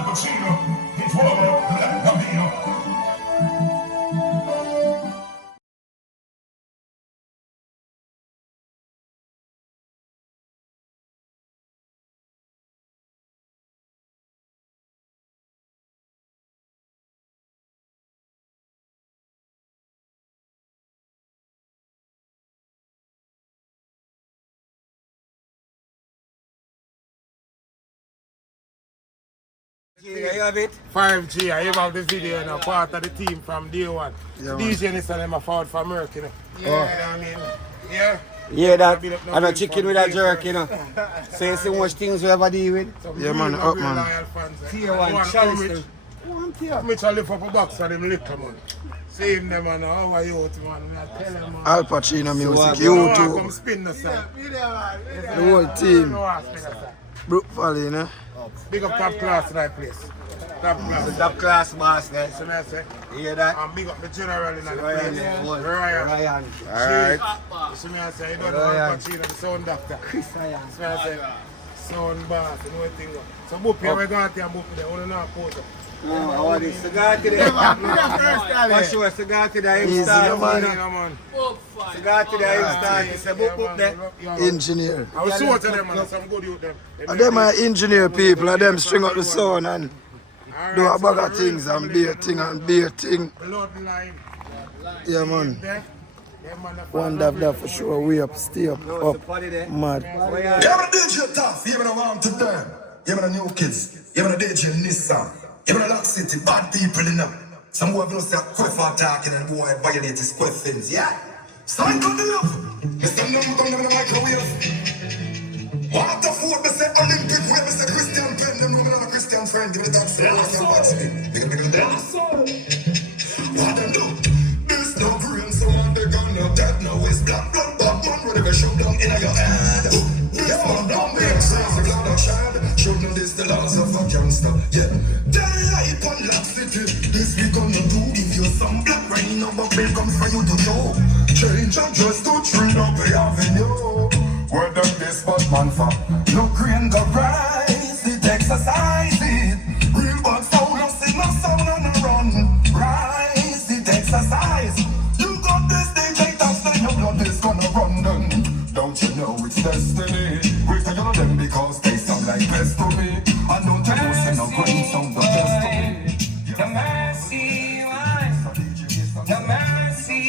Alpachino, it's Waldo, Gambino. Yeah, you have it? 5G, I have the video now, part of the team from day one. Yeah, DJ NISSAN and I fought for Merck, you know. Yeah, you know what I mean? Yeah. Yeah, that. And a chicken with a jerk, you know. So you see much things we ever deal with? Yeah, man, up, man. Tier 1, Charleston. Mitch, I lift up a box for them little, man. Same them, man. How are you, man? I tell them, man. Alpachinomusic, you too. Come spin the side. The whole team. BROOKE Valley, you know. Big up Topclass tonight, please. Topclass. The Topclass boss, guys. So I say, you hear that? And big up the general in the place. Ryan. Alright. So I say, you don't know Alpachino, the sound doctor. Ryan. So I say, sound boss, you know what thing. So book here, we go out there and book there. Only now pose up. I want this cigar today. For sure, cigar today. Easy, man. Cigar today, it's a book there. Engineer. I was sure to them, man. Some good youth them. And them are engineer people, and them string up the sound and do a bag of things and beer thing and beer thing. Bloodline. Yeah, man. One that for sure. We up, stay up, mad. Yeah, I'm a DJ tough. Yeah, I'm a warm to them. Yeah, I'm a new kids. Yeah, I'm a DJ NISSAN. Yeah, I'm a Lock City. Bad people in them. Some boy will say quick for talking and boy violate his questions. Yeah. Sign come to you. Mr. Number in the microwave. What the food? They say Olympic way. They say Christian pen. Them women are a Christian friend. Give me that so I can watch me. Big dance. What them do? This no green, so on the gun, no dead, no is black, blood, man, whatever show down in your head. This one don't make sense, the blood of child. Show them this the laws of a gangster, yeah. Daylight on Lock City, this we gonna do. If you some black rain, no bill comes for you to know. Change and just to train up the avenue. Where them this bad man for? No green go rise, it exercise it. Real bad sound, no sing no sound on the run. Rise, it exercise. You got this DJ touch, then your blood is gonna run down. Don't you know it's destiny? We tell you them because they sound like best to me. I don't tell you say no green sound the best to me. The mercy wine, the mercy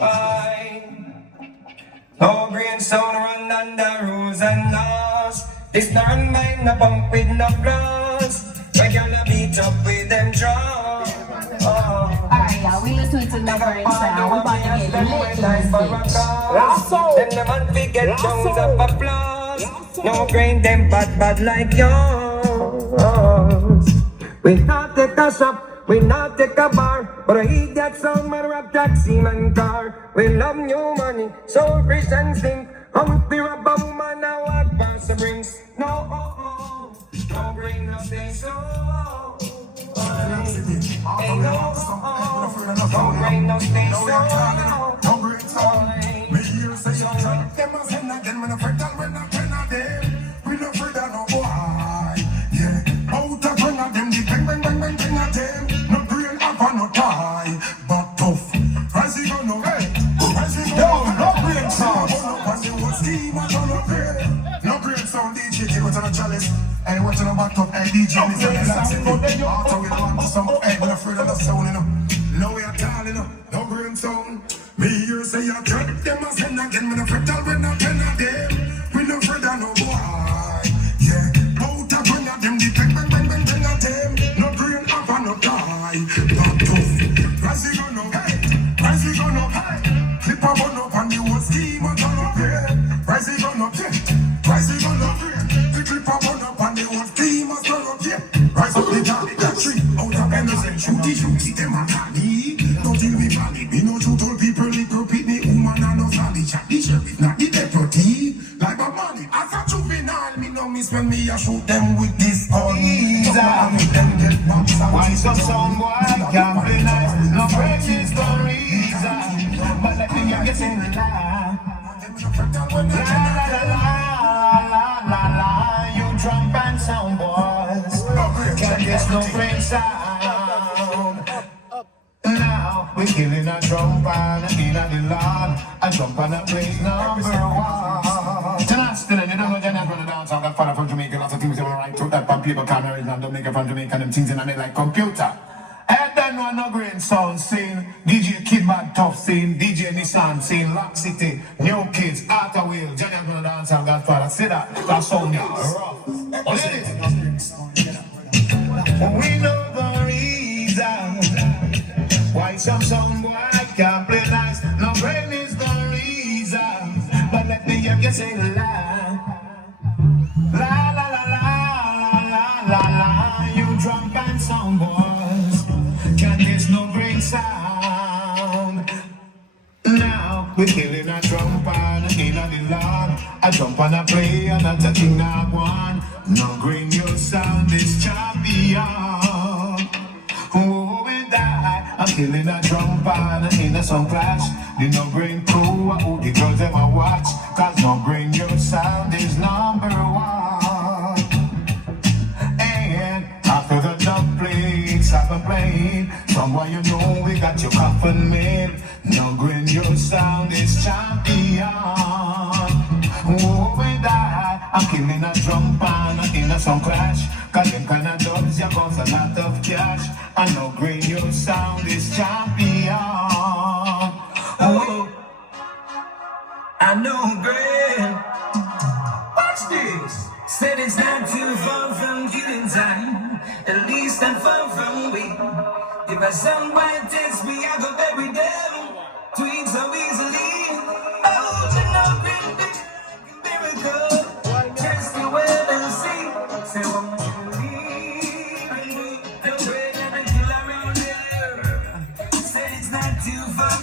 wine. No green sound run under rules and laws. This not by no pump with no flaws. Regular beat up with them drums. Alright, y'all, we listen to number inside. We're about to get lit in this bitch. Then the man fi get rounds of applause. No grain them bad like yours. We not take a shop, we not take a bar, but I eat that sound man rap taxi man car. We love new money, so rich and stink. Humpy rap a woman now walk past the rings. No, don't bring nothing so. Ain't no, don't bring nothing so. Don't bring some. Me here say you drunk. Them a send again when I afraid that when I turn of them. We no afraid of no boy. Yeah. Out of one of them, the bang bang bang bang bang of them. No green up and no tie, but tough. As he go no way. As he go no green sound. No green sound DJ give it on a chalice. Hey, what's on the back up? Hey, DJ, this is the last thing. After we don't want some, hey, we're afraid of the sound, you know. No way at all, you know. No green sound. Me here say you can't them a send again. When I fret all when I ten of them. We no afraid of no boy. Yeah. Out of one of them, the bang bang bang bang bang of them. No green up and no die. Not tough. Rise go no, hey. Rise go no, hey. Clip a bun up and the whole scheme a turn up here. Rise go no, yeah. Rise go no, the clip a bun up and the whole scheme a turn up here. Rise up the top, that tree. Out of innocent, shooty, them a candy. Don't deal with valley. Me no shoot all people, little pitney, woman and no valley. Chat the sheriff, not the deputy. Like my money, as a juvenile, me no miss when me a shoot them with this gun. Why some boy can't be nice? No breaking stories, but let me get in the line. La, you drunk and sound boys. Can't get no brain sound. Now we're killing a drum pan in the lawn. A drum pan a place number one. Still, you don't know Jenny's running down, so I got father from Jamaica. Lots of things they want to write to that pan paper cameras and don't make it from Jamaica. Them things in it like computer. I don't know no grain sound scene. DJ Kidz tough scene. DJ NISSAN scene. Lock City, New Kidz, WALE, Jenny's running down, so I got father. See that? That sound yeah, rough. We know the reason why some boy can't play nice. No brain is the reason. But let me hear you say la la la la la la la la. You drunk and some boys can't get no brain sound. Now we're killing a drum pan in the lawn. A jump and a play and a touching a one. No green, your sound is champion. Oh, we die. I'm killing a drum pan in a song clash. The no brain crew, who the girls ever watch. Cause no brain, your sound is number one. And after the dub plates have been played, someone you know we got your coffin made. No brain, your sound is champion. Oh, we die. I'm killing a drum pan in a song clash. Cause them kind of dubs, you cost a lot of cash. I know green, your sound is champion. Oh, I know green. Watch this. Said it's not too far from killing time. At least I'm far from weak. If I sound white test me, I go bury them. Tweet so easily. Oh, you know green, big miracle. Test the well and see. Say one.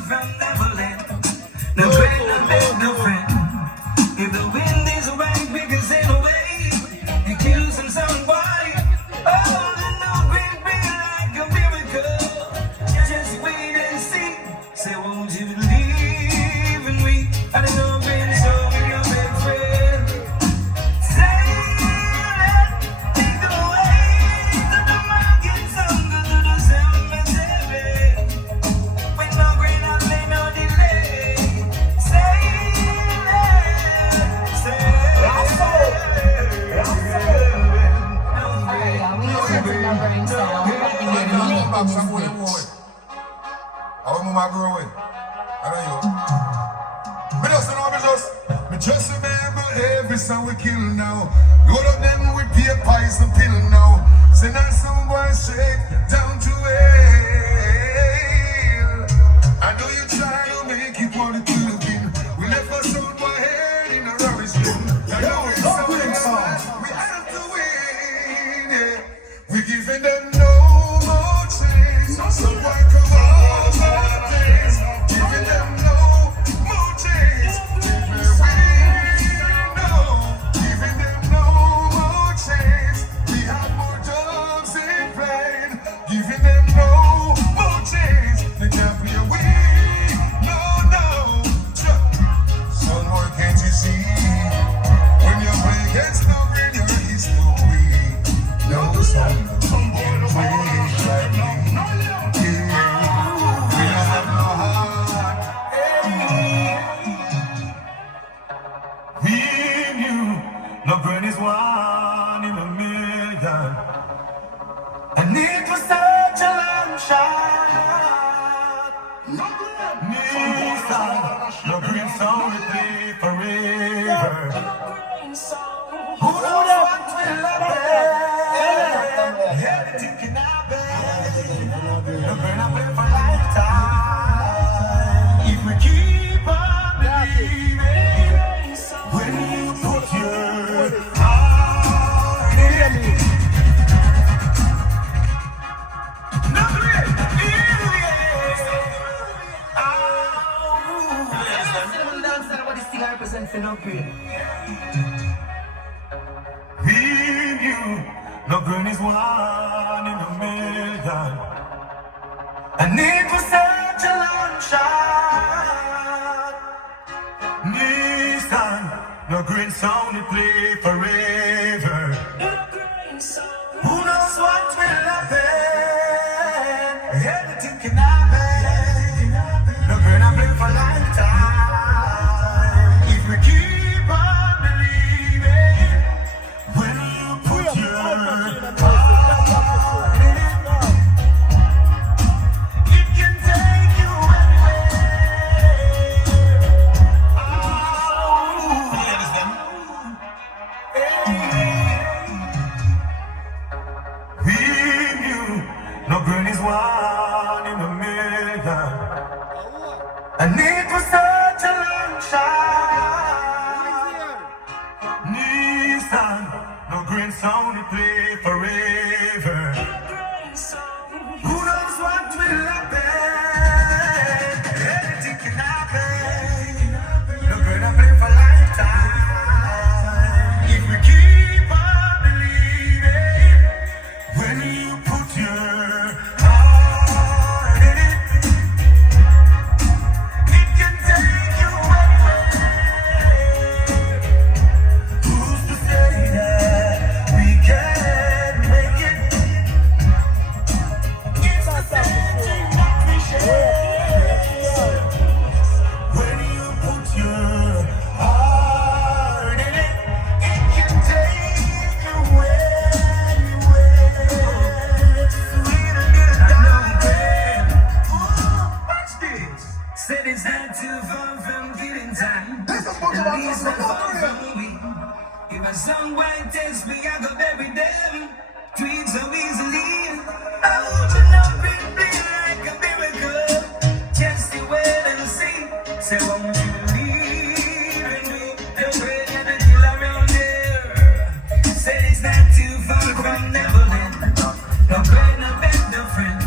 From Neverland, no great, no big, no friend. If the wind is right, we can sail away. You kill some white. Oh, the no great big like a miracle. Just wait and see. Say, won't you believe in me? I don't know, baby, so with your big friend. Sail it, take the waves to the market, some go to the sound and seven. When no great. No delay. Say me just remember every song we kill now. Load up them with beer pies and pill now. Send us some boy straight down to hell. I know you try to make it what it could have been. We left our sound boy head in a rubbish bin. I know it's something we have to win. Yeah. We giving them no more chance. Some boy come over days. Giving them no more chance. Giving them no more chance. We have more jobs in play. Giving them no more chance. They can't play away. No, no. Some more can't you see? When you play against no green, your is no weak. No, some boy no play like me. We don't have no heart. We knew no brain is one in a million. And it was such a long shot. NISSAN, no green sound we play forever. Who knows what will happen? Everything can happen. No brain I play for lifetime. If we keep on believing, when you put your heart in it. No brain, we knew no brain is one in a million. And it was such a long shot. NISSAN, no green sound we play forever. Who knows what we will happen. Anything can happen. No green I play for lifetime. If we keep on believing, when you put your heart in it, it can take you anywhere. Oh, you understand? We knew no green is one in a million. And it was such a long shot. NISSAN, no green sound to play forever. Who knows what will happen? Anything can happen. No green I play for lifetime. If we keep on believing, when you put your heart in it, it can take you anywhere. Who's to say that we can make it? It's the same thing that we share. When you put your heart in it, it can take you anywhere. Sweeter than a diamond. Watch this. Said it's not too far from getting time. At least not far from me. If a song white test me, I go bury them. Tweet so easily. I want you not be like a miracle. Just the way and see. Say, won't you leave and me? The way you're the kill around there. Said it's not too far from Neverland. No great, no bad, no friend.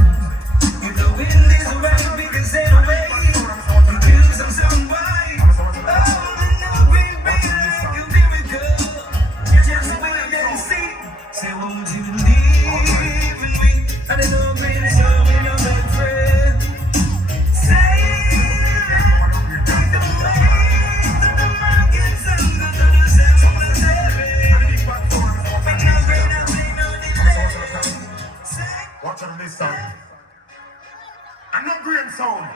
If the wind is right, we can sail away. We choose some white. Oh, the no green be like a miracle. Just wait and see. Say, won't you leave and me? And the no green is all in your best friend. Say that the way that the market's under the sound of the seven. But no green, I say no delay. Say, Watch on this sound. And no green sound.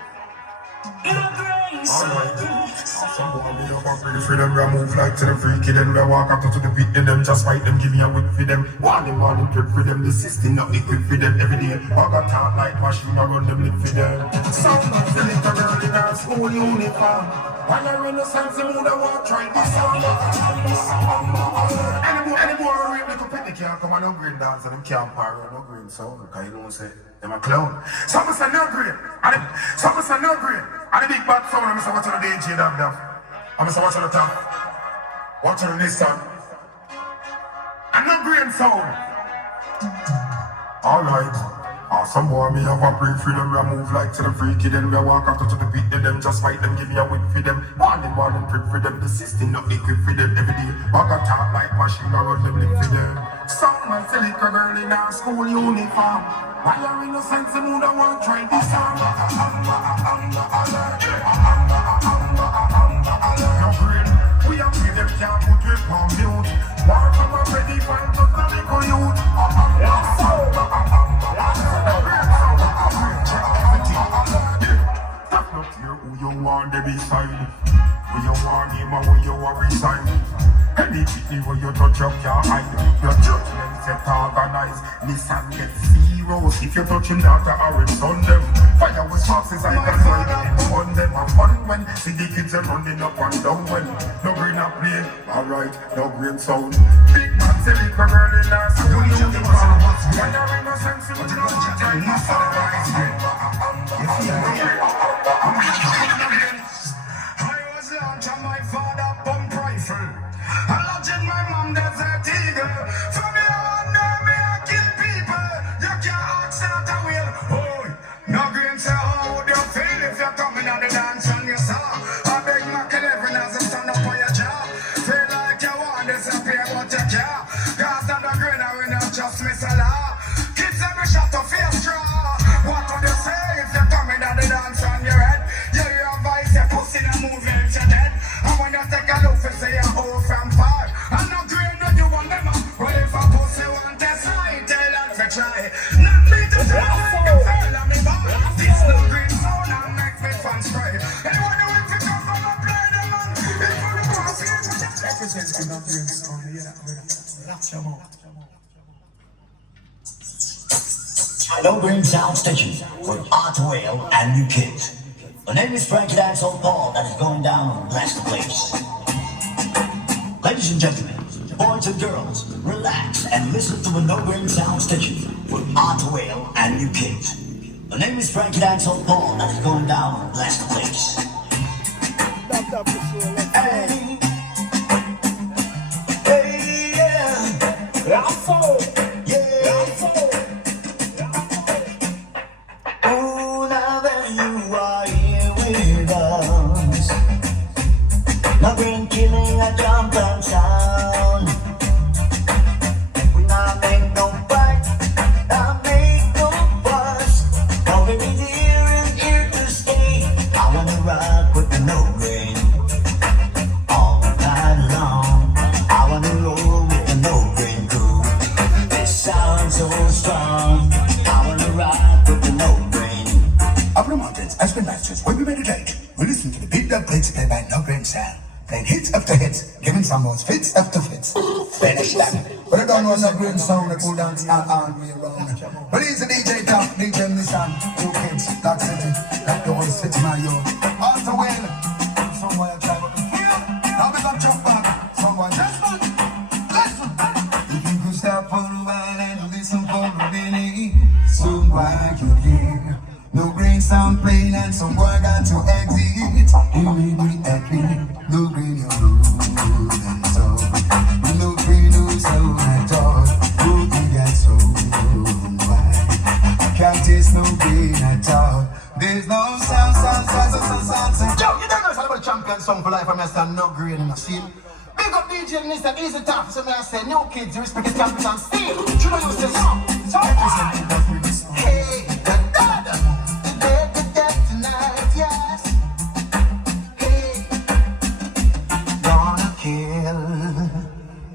no green Alright. sound. Some boy we up and pretty free them, we move like to the freaky, then we walk up to the beat, then them just fight them, give me a whip for them. Morning, prep for them, the system not equipped for them every day. I got talk like machine, I run them lip for them. Some man feel it a girl in her school uniform. While I run the sense, the mood I walk, try this song. Any boy real little penny can't come on no green dance, and them can't power no green sound, because you know say, them a clown. Some say no green, some say no green. And the big bad sound, I'm watch on the DJ damn. I'm watch on the top. Watch on the NISSAN. And no green sound. Alright. Some boy me have a break freedom, we move like to the freaky, then we walk after to the beat, then them just fight them, give me a whip for them. Morning, prep for them, the system not equipped for them every day. I got talk like machine, I run them lip for them. Some man say like a girl in her school uniform. While you're innocent, the mood I want try this song. No green, we are free, them can't put with on mute. War from a ready fight, just a little youth. That's not here who you want to be side. Who you want him or who you want resign. Any pitney where you touch up your eye. Your judgment set organized. NISSAN gets zeros if you touch him daughter or his son them. Fire with foxes I can find them on them. Have fun when see the kids are running up and down when no green up play. Alright, no green sound. Big man say it for girl in our school uniform. When you're innocent, you don't know tell you I was launched on my father pump rifle. I lodged in my mom desert eagle. For me I know me I kill people. You can't ask out a wheel. Oh, no green say how would you feel if you're coming on the dance on your saw. I beg my clever as you stand up on your jaw. Feel like you want disappear but you can't. Cause I'm the green I will not just miss a law. Kids every shot of face straw. What would you say if you're coming on the dance on your head? Yeah, your voice, your pussy, the movement, you're dead. And when you take a look, you say you're old from far. I'm not green, no, you want them. Well, if a pussy want test, I tell her to try. Not me to tell you, fella, me ball. This no green sound and make me fans cry. Anyone who wants to come from a play them man. If you don't want to see it, represents the no green sound. Yeah, that's your mouth. No Green Sound Station for WALE and new Kidz. My name is Frankie Dancehall Paul that is going down on Blast the Place. Ladies and gentlemen, boys and girls, relax and listen to the No Green Sound Station for WALE and new Kidz. My name is Frankie Dancehall Paul that is going down on Blast the Place. Hey, hey, yeah, Raffo, yeah, Raffo. Oh, now that you are here with us, no green killing a jump and sound. We not make no fight, not make no fuss. No baby dear is here to stay. I wanna rock with the no green all night long. I wanna roll with the no green crew. This sounds so strong. I wanna rock with the no green. Up in the mountains, Aspen Masters, when we meditate, we listen to the beat that plays played by No Green Sound. Playing hits after hits, giving some more fits after fits. Finish that. But I don't know No Green Sound, the cool dance all the way around. But he's a DJ Top, DJ NISSAN, two Kidz, Dark City, like the whole city, my yo. Also well, somewhere drive up the field, now we got jump back, someone just listen. If you could stop for a while and listen for a minute, soon while you're here. No green sound playing and some boy got to exit. You may be happy. No green, you're moving so. No green, no sound at all. No green, that's so wide. Can't taste no green at all. There's no sound. Yo, you don't know it's all about champion song for life. I'm Mr. No green in the scene. Big up DJ NISSAN, easy tough. So may I say, no kids, respect the champions and steal. You know you say no. So hey,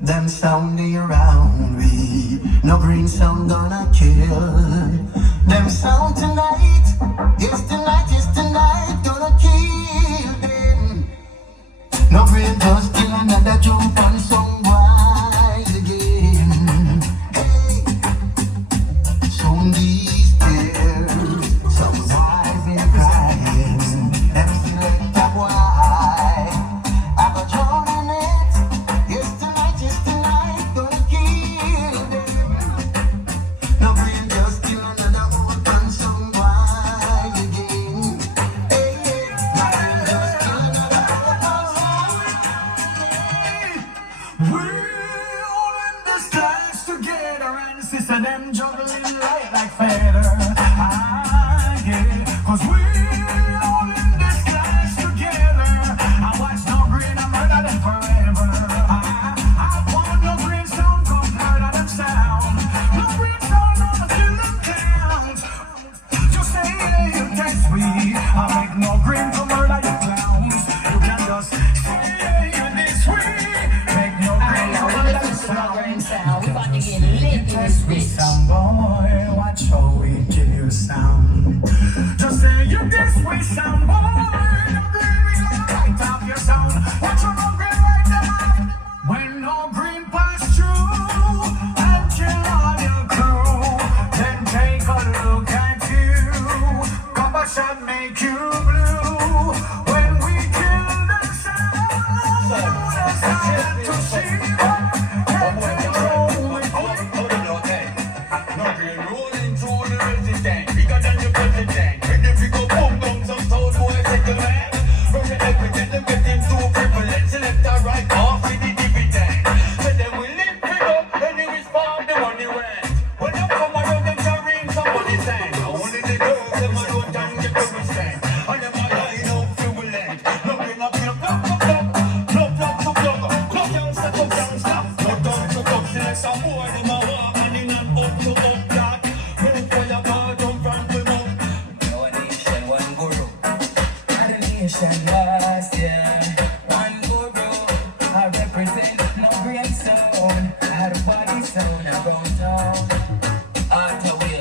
them sounding around me. No green sound gonna kill them sound tonight. Yes tonight gonna kill them. No green just kill another jump on some wild again. Hey, some these tears, some wise been crying. Them select a why I got drawn in it. Yes tonight gonna kill them. No green just kill another old and some wild again. Hey, no green just kill another old and some. We're all in this class together and sister them juggling like feather. Yeah, 'cause we're all in this class together. I watch no green and murder them forever. I want no green sound, 'cause murder them sound. No green sound, I'ma kill them clowns. Just say you test me. I make no green to murder you clowns. You can just say you this way. Make no green to murder you clowns. We about to get lit in this bitch. Sound boy, watch how we give you sound. Just say you this way, sound boy. No green, we gonna light up your sound. Watch your no green right there. When no green pass through and kill all your crew, then take a look at you. Copper shot make you blue. When we kill the sound, that's not to see. No green rolling through the resistance, bigger than your president. When if you go boom boom, some sound boy take the land. From the equity, them getting too prevalent. Select the right off with the dividend. So then we live pick up, and it is for the money went. When you come around, them shall ring somebody's hand. Only the girls, them a don't time get to stand. And them a line up prevalent. No green up here, plug. No plug to plug. No youngster to youngster. No dog to dog. Select some boy, them a walk and in and up to up that. When the fire car jump from the mouth. One nation, one guru. And the nation last year. One guru. I represent no green sound. I had a body sound around town. Out the way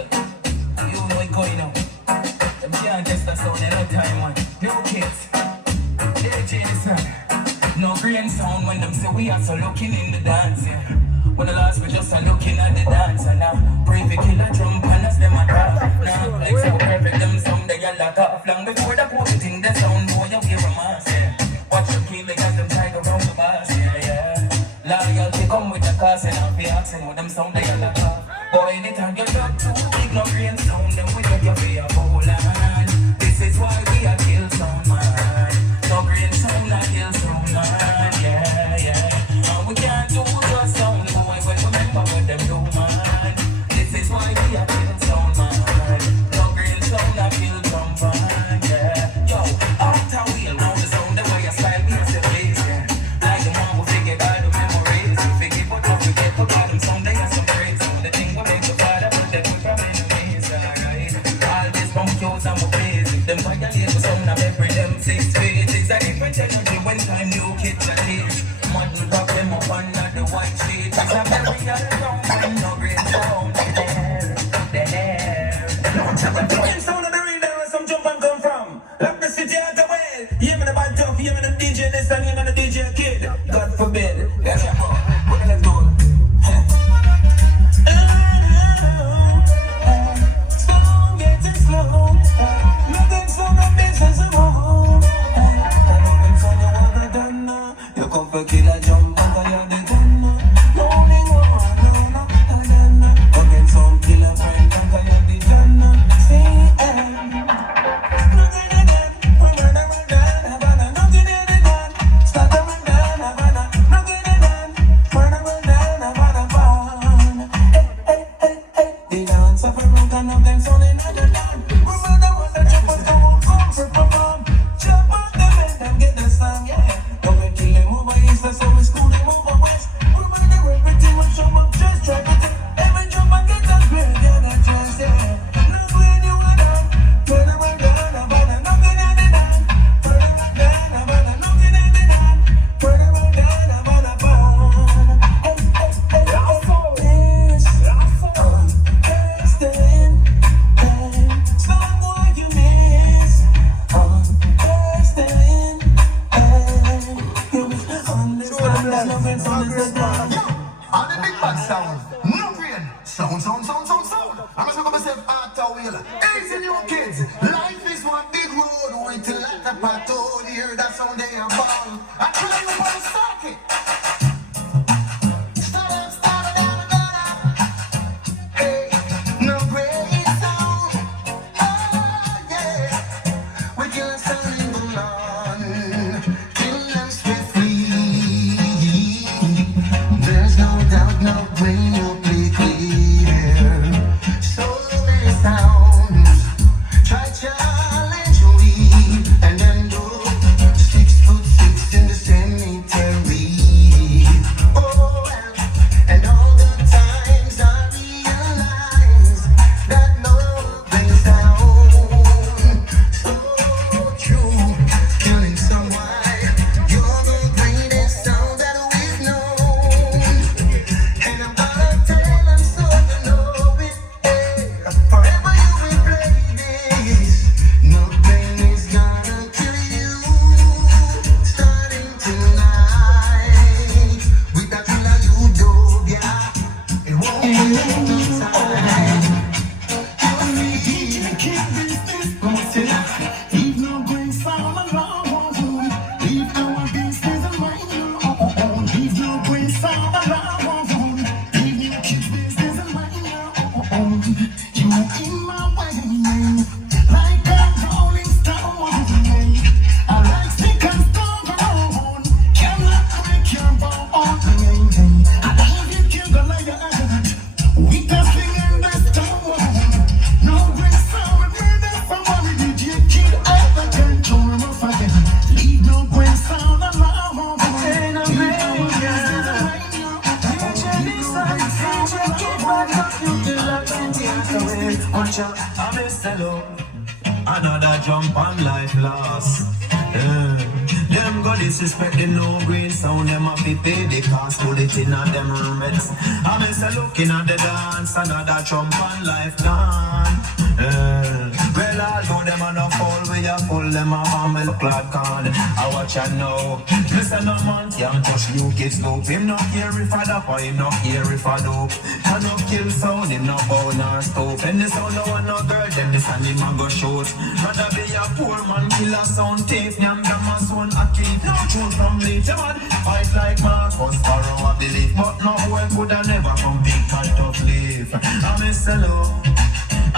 No green sound when them say we are so looking in the dance, yeah. When the last we just are looking at the dance and now pray for killer drum and as them a drop. Now like so perfect them sound they get lock off long before the put it in the sound boy you give a mass, yeah. Watch them kill because them tied around the bars, yeah. Loyalty come with the cost and I'll be asking what them sound they get lock off. Boy anytime you drop too big no green sound then we take you for your whole land. This is why we are kill sound man. No green sound not kill sound man, yeah. And we can't do just sound. Remember what them do, man. This is why we are kill sound, man. No green sound, I feel from fun, yeah. Yo, after we know the sound, the way you style is the place, yeah. Like the one who forget all the memories. We forget what we forget, forgot them sound, they have some praise. The thing we make the father, put them from enemies, alright. All this from cues and we basic. Them violate the sound of every them 6 feet. It's a different energy when time new kids are teach. Man, we rock them up under the white sheet. It's a very no green sound, the hair. Green sound of the real where some jump and come from. Lock the city at the WALE. Hear me the bad tough, hear me the DJ NISSAN, hear me the DJ Kidz. God forbid. Let's go. Slow, getting slow. Nothing slow, no business at all. Nothing slow, you wanna done now. You come for killer jump and you're the gunner. Easy new kids, life is one big road, wait till like a patrol here, that's how they are born. I tell you what to start it. Hey, no great sound, oh yeah, we kill a sound in the lawn, kill them swiftly. There's no doubt, no brain, no play clear. So many sounds, try challenge me, and then go 6'6" in the cemetery. Oh well, and all the times I realize that no brings down. So true, killing someone, you're the greatest sound that we've known. And I'm gonna tell them so you know it. Hey, forever you will play this. No pain is gonna kill you. Starting tonight with that killer utopia. It won't take no time. Leave no green sound alone. Leave our business alone. Leave no green sound alone. Leave your kids' business alone. You in my way, like a rolling stone. I like stick and stone alone. Cannot break your bone. I love you, kill the liar. We can sing in the stone. No green sound with murder from worry. Did you kill ever turn to a fucking? Leave no green sound alone. Leave our business alone. I miss hello. Another jump on life lost. Them go disrespect the no green sound. Them have to pay the cost. Put it in on them roommates. I miss looking at the dance. Another jump on life gone. Well, Well, although them a no fool, we a fool, them a hammer clad con. I watch and know. Listen, no man can't touch new kids dope. Him no care if I dap or him no care if I dope. I no kill sound, him no bow nor stop. And the sound no one no girl, then this and him a go shoot. Rather be a poor man, kill a sound thief. Nyam them a son a keep. No truth from bleach, man. Fight like Marcus, borrow a belief. But no boy coulda never come big and tough leaf. I miss hello.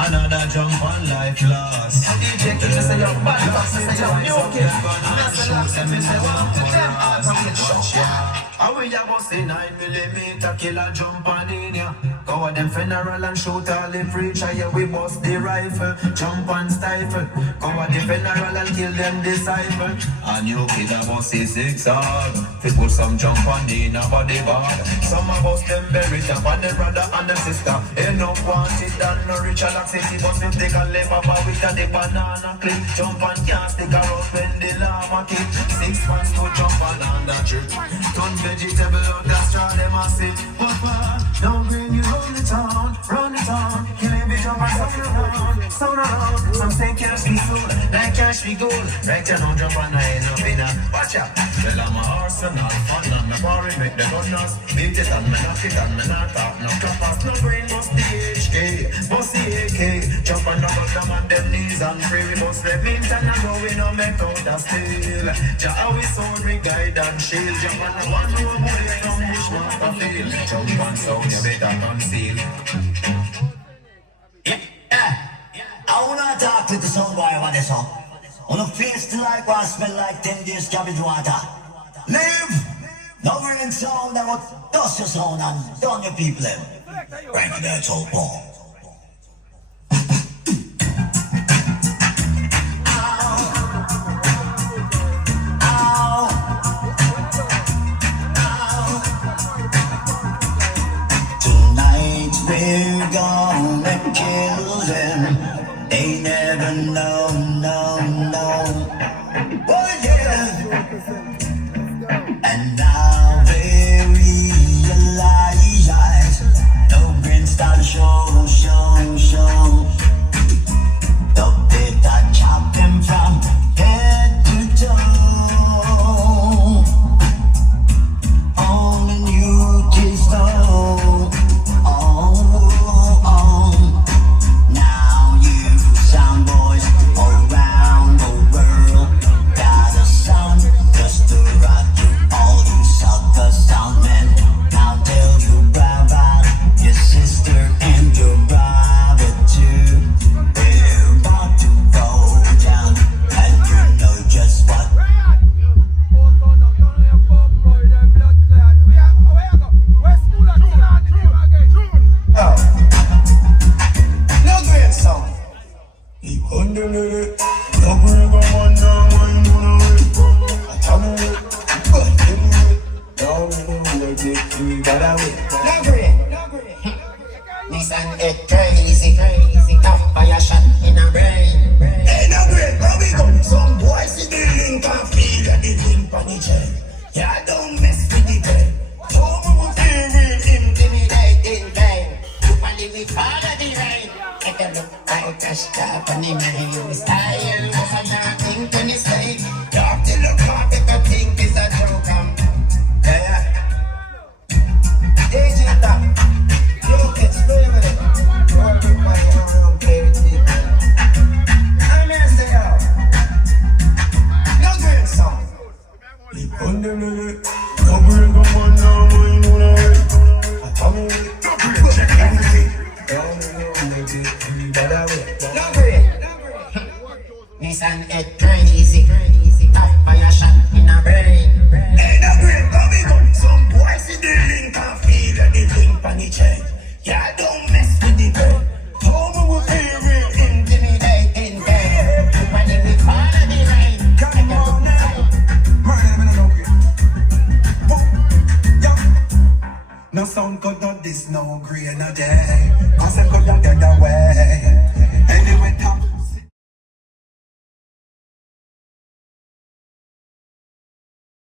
Another jump on life lost. DJ Kidz say you're bad, say you're new kid. That's a lot, say welcome to them. I will have a 9mm killer jump on in ya. Go at them funeral and shoot all the preacher. Yeah, we bust the rifle, jump and stifle. Go at the funeral and kill them disciple. A new kid a bust his 6 hard. Fi put some jump on the body bad. Some of us them buried up on the brother and the sister. Enough wanted and no richer like city. But if they can live up with the banana clip. Jump and can't stick around when the llama kick. 6 months to jump on the trip. Turn vegetable out the straw, them a sit. Papa, don't bring you round the town. Kill every jump and sound around. Some say cash be soul, like cash be gold. Right you don't jump and I end up in a watch out. Well I'm a arsenal, fun and a quarry. Make the gunners beat it and me knock it and me not talk. No clappers, no brain, bust the HK, bust the AK. Jump and knock out them on them knees and pray. We bust Remington and go we no make out a steel. Jah always sword we guide and shield. Jump and the one who bullet from Bushmaster field. Jump and sound you better conceal. I wanna talk with the sound boy about this song. On a face to like one smell like 10 days cabbage water. Live! No rain sound that will dust your sound and down your people them. Right now that's all Paul. Tonight we're gonna kill them. They never know, no. Oh yeah. And now they realize no brain start show. The bit that chop them from head to toe. Only you can know. Now you sound boys around the world got a sound just to rock you, all you sucker sound men. Now tell you about your sister and your brother too. We're about to go down, and you know just what. No great sound. You underlay, no bring a man now when you know it. I tell me it, good, give me it. Now we know what it, we gotta wait. No great. NISSAN it crazy. Tough by a shot in a brain. Hey, no great. Where we go? Some boys see the link and feel that the link on the chain. Yeah, don't mess with the brain. How we will feel real Intimidating game. You only we follow the rain. Take a look like a stop on the main. Style, but I think on his face. Talk till the clock if I think it's a joke. Yeah. Agent up. Look, it's favorite. All the money around play with people. I'm here to say out. No great sound. You underlay, no bring a man now when you know it. I tell me it, Good. Check everything. now we know what it, we gotta wait. No great. NISSAN it crazy. Tough by a shot in a brain. Hey, no great. Where we go? Some boys see the link and feel that the link on the chain. Yeah, don't mess with the brain. How we will feel real Intimidating game. You only we follow the rain. Come on now, murder me no great. Boom, yeah. No sound cut, not this, no green, no day. I said